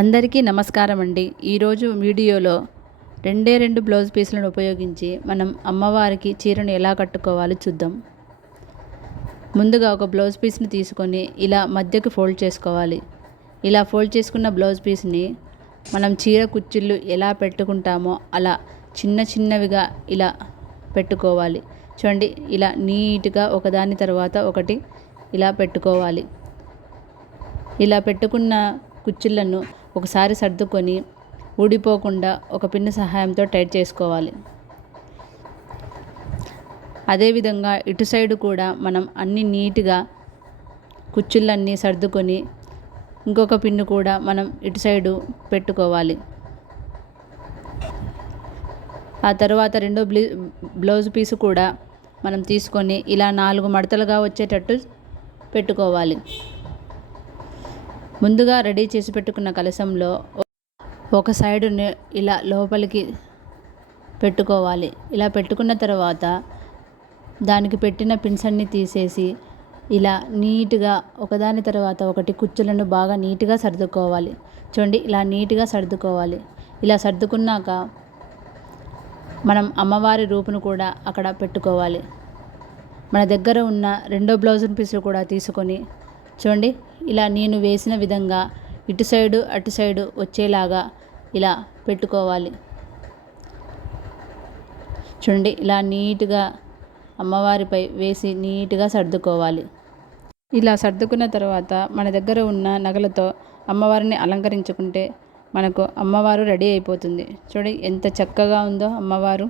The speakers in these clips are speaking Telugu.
అందరికీ నమస్కారం అండి. ఈరోజు వీడియోలో రెండు బ్లౌజ్ పీసులను ఉపయోగించి మనం అమ్మవారికి చీరను ఎలా కట్టుకోవాలో చూద్దాం. ముందుగా ఒక బ్లౌజ్ పీస్ని తీసుకొని ఇలా మధ్యకి ఫోల్డ్ చేసుకోవాలి. ఇలా ఫోల్డ్ చేసుకున్న బ్లౌజ్ పీస్ని మనం చీర కుచ్చిళ్ళు ఎలా పెట్టుకుంటామో అలా చిన్నవిగా ఇలా పెట్టుకోవాలి. చూడండి, ఇలా నీట్గా ఒకదాని తర్వాత ఒకటి ఇలా పెట్టుకోవాలి. ఇలా పెట్టుకున్న కుచ్చిళ్ళను ఒకసారి సర్దుకొని ఊడిపోకుండా ఒక పిన్ సహాయంతో టైట్ చేసుకోవాలి. అదేవిధంగా ఇటు సైడ్ కూడా మనం అన్ని నీట్గా కుచ్చిళ్ళన్నీ సర్దుకొని ఇంకొక పిన్ను కూడా మనం ఇటు సైడు పెట్టుకోవాలి. ఆ తర్వాత రెండో బ్లౌజ్ పీసు కూడా మనం తీసుకొని ఇలా 4 మడతలుగా వచ్చేటట్టు పెట్టుకోవాలి. ముందుగా రెడీ చేసి పెట్టుకున్న కలశంలో ఒక సైడుని ఇలా లోపలికి పెట్టుకోవాలి. ఇలా పెట్టుకున్న తర్వాత దానికి పెట్టిన పిన్స్ అన్ని తీసేసి ఇలా నీట్గా ఒకదాని తర్వాత ఒకటి కుచ్చులను బాగా నీట్గా సర్దుకోవాలి. చూడండి, ఇలా నీట్గా సర్దుకోవాలి. ఇలా సర్దుకున్నాక మనం అమ్మవారి రూపును కూడా అక్కడ పెట్టుకోవాలి. మన దగ్గర ఉన్న రెండో బ్లౌజ్ పీస్ కూడా తీసుకొని చూడండి, ఇలా నేను వేసిన విధంగా ఇటు సైడు అటు సైడు వచ్చేలాగా ఇలా పెట్టుకోవాలి. చూడండి, ఇలా నీట్గా అమ్మవారిపై వేసి నీట్గా సర్దుకోవాలి. ఇలా సర్దుకున్న తర్వాత మన దగ్గర ఉన్న నగలతో అమ్మవారిని అలంకరించుకుంటే మనకు అమ్మవారు రెడీ అయిపోతుంది. చూడండి ఎంత చక్కగా ఉందో అమ్మవారు.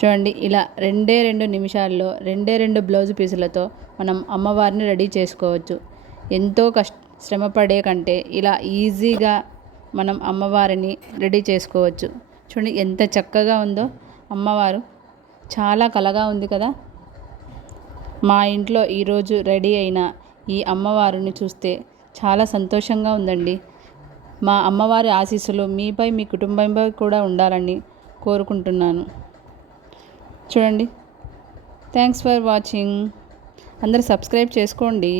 చూడండి, ఇలా 2 నిమిషాల్లో 2 బ్లౌజ్ పీసులతో మనం అమ్మవారిని రెడీ చేసుకోవచ్చు. ఎంతో శ్రమపడే కంటే ఇలా ఈజీగా మనం అమ్మవారిని రెడీ చేసుకోవచ్చు. చూడండి ఎంత చక్కగా ఉందో అమ్మవారు, చాలా కళగా ఉంది కదా. మా ఇంట్లో ఈరోజు రెడీ అయిన ఈ అమ్మవారిని చూస్తే చాలా సంతోషంగా ఉందండి. మా అమ్మవారి ఆశీస్సులు మీపై మీ కుటుంబంపై కూడా ఉండాలని కోరుకుంటున్నాను. చూడండి, థ్యాంక్స్ ఫర్ వాచింగ్. అందరూ సబ్స్క్రైబ్ చేసుకోండి.